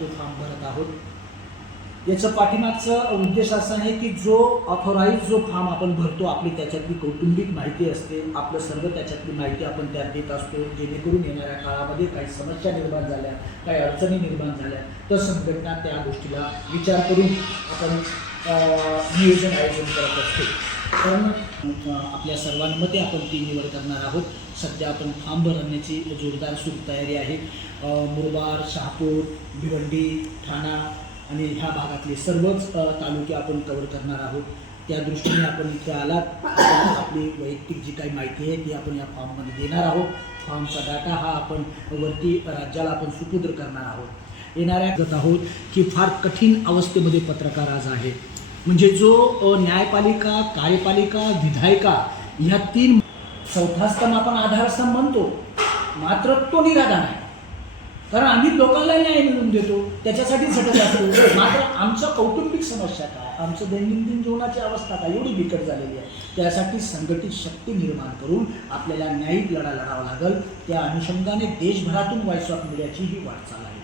तो फॉर्म भरत आहोत। याचं पाठीमागचा उद्देश असा आहे की जो ऑथोराईज जो फॉर्म आपण भरतो, आपली त्याच्यातली कौटुंबिक माहिती असते, आपलं सर्व त्याच्यातली माहिती आपण त्यात देत असतो, जेणेकरून येणाऱ्या काळामध्ये काही समस्या निर्माण झाल्या, काही अडचणी निर्माण झाल्या तर संघटना त्या गोष्टीला विचार करून आपण नियोजन आयोजन करत असते। कारण आपल्या सर्वांमध्ये आपण ती निवड करणार आहोत। सध्या आपण फॉर्म भरण्याची जोरदार सुरू तयारी आहे। मुरबाड, शहापूर, भिवंडी, ठाणा आणि ह्या भागातले सर्वच तालुके आपण कव्हर करणार आहोत। त्या दृष्टीने आपण इथे आलात, आपली वैयक्तिक जी काही माहिती आहे ती आपण या फॉर्ममध्ये देणार आहोत। फॉर्मचा डाटा हा आपण वरती राज्याला आपण सुपूर्द करणार आहोत। येणाऱ्या करत आहोत की फार कठीण अवस्थेमध्ये पत्रकार आज आहे, म्हणजे जो न्यायपालिका, कार्यपालिका, विधायिका ह्या तीन चौथा स्तंभ आपण आधारस्तंभ म्हणतो, मात्र तो निराधार आहे। कारण आम्ही लोकांना न्याय मिळवून देतो, त्याच्यासाठी झटत असतो, मात्र आमच्या कौटुंबिक समस्या काय, आमचं दैनंदिन जीवनाची अवस्था काय एवढी बिकट झालेली आहे, त्यासाठी संघटित शक्ती निर्माण करून आपल्याला न्यायिक लढा लढावा लागेल। त्या अनुषंगाने देशभरातून व्हॉइस ऑफ मीडियाची ही वाटचाल आहे।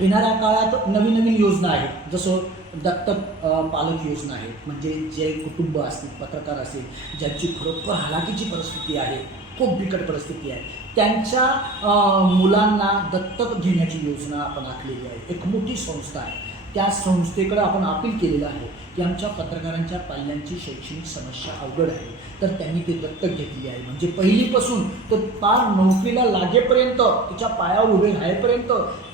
येणाऱ्या काळात नवीन नवीन योजना आहेत, जसं दत्तक पालक योजना आहे, म्हणजे जे कुटुंब असतील, पत्रकार असतील, ज्यांची खरोखर हलाखीची परिस्थिती आहे, खूप बिकट परिस्थिती आहे, त्यांच्या मुलांना दत्तक घेण्याची योजना आपण आखलेली आहे। एक मोठी संस्था आहे, त्या संस्थेकडे आपण अपील केलेलं आहे की आमच्या पत्रकारांच्या पाल्यांची शैक्षणिक समस्या अवघड आहे, तर त्यांनी ते दत्तक घेतली आहे। म्हणजे पहिलीपासून तर पार नोकरीला लागेपर्यंत, तिच्या पायावर उभे राहेपर्यंत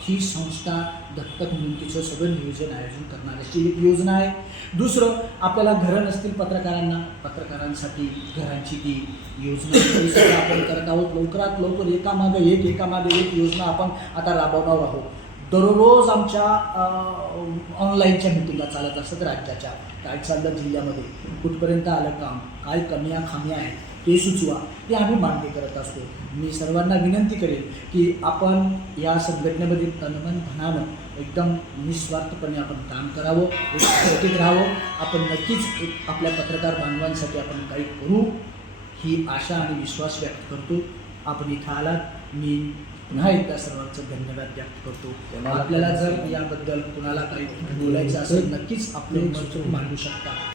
ही संस्था दत्तक म्हणून तिचं सगळं नियोजन आयोजन करणाऱ्याची एक योजना आहे। दुसरं, आपल्याला घरं नसतील पत्रकारांसाठी घरांची ती योजना आपण करत आहोत। लवकरात लवकर एकामागे एक योजना आपण आता राबवणार आहोत। दररोज आमच्या ऑनलाईनच्या मिटिंगा चालत असतात, राज्याच्या काय चाललं जिल्ह्यामध्ये, कुठपर्यंत आलं काम, काय कमिया खामिया आहेत ते सुचवा, ते आम्ही मान्य करत असतो। मी सर्वांना विनंती करेन की आपण या संघटनेमध्ये तनमन धनानं एकदम निस्वार्थपणे आपण काम करावं, एकत्रित राहावं। आपण नक्कीच आपल्या पत्रकार बांधवांसाठी आपण काही करू ही आशा आणि विश्वास व्यक्त करतो। आपण इथं आलात, मी पुन्हा एकदा सर्वांचं धन्यवाद व्यक्त करतो। आपल्याला जर याबद्दल कुणाला काही बोलायचं असेल, नक्कीच आपले मत मांडू शकता।